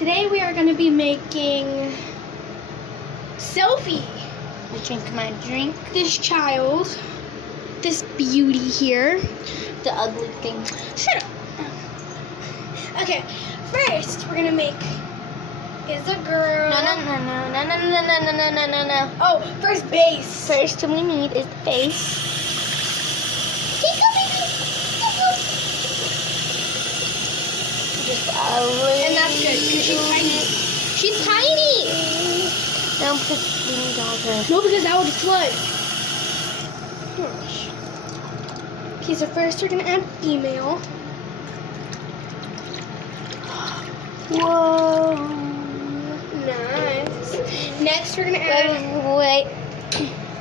Today we are going to be making Sophie. I drink my drink. This child, this beauty here. The ugly thing. Shut up. Okay, first we're going to make is a girl. No. Oh, first base. First we need is the face. Just a little. And that's good because she's tiny. She's tiny. Don't put things on her. No, because that would flood. Okay, so first we're going to add female. Whoa. Nice. Next we're going to add... Wait.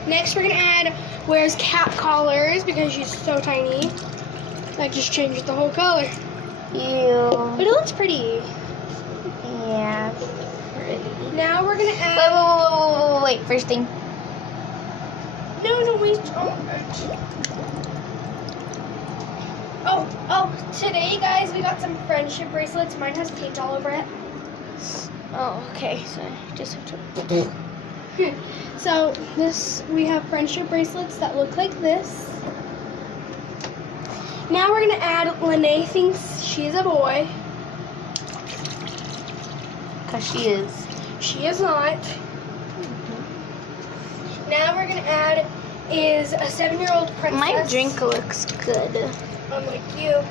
Next we're going to add wears cat collars because she's so tiny. I just changed the whole color. Ew. But it looks pretty. Yeah. Pretty. Now we're going to add... Wait. First thing. No, don't waste... Oh, today, guys, we got some friendship bracelets. Mine has paint all over it. Oh, okay. So I just have to... So, we have friendship bracelets that look like this. Now we're going to add Lene thinks she's a boy. Because she is. She is not. Now we're going to add is a 7-year-old princess. My drink looks good. Unlike you.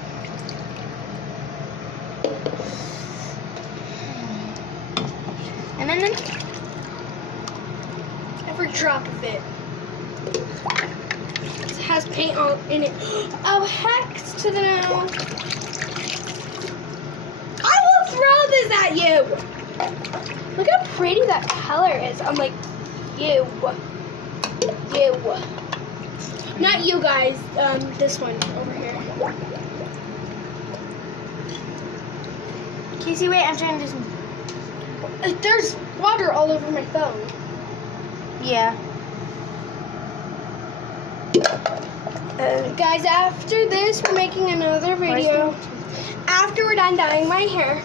And then Every drop of it. It has paint on in it. Oh, heck to the no. I will throw this at you. Look how pretty that color is. I'm like, you. Not you guys. This one over here. Casey, wait, I'm trying to do some. There's water all over my phone. Yeah. Guys, after this, we're making another video. After we're done dyeing my hair.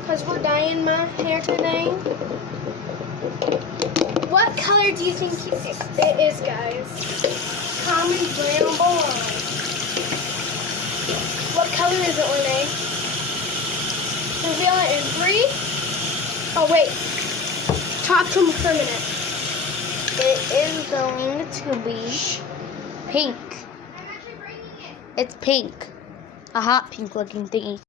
Because we're dyeing my hair today. What color do you think it is, guys? Comment down below. What color is it, Lene? Reveal it in 3. Oh, wait. Talk to him for a minute. It is going to be pink. It's pink. A hot pink looking thingy.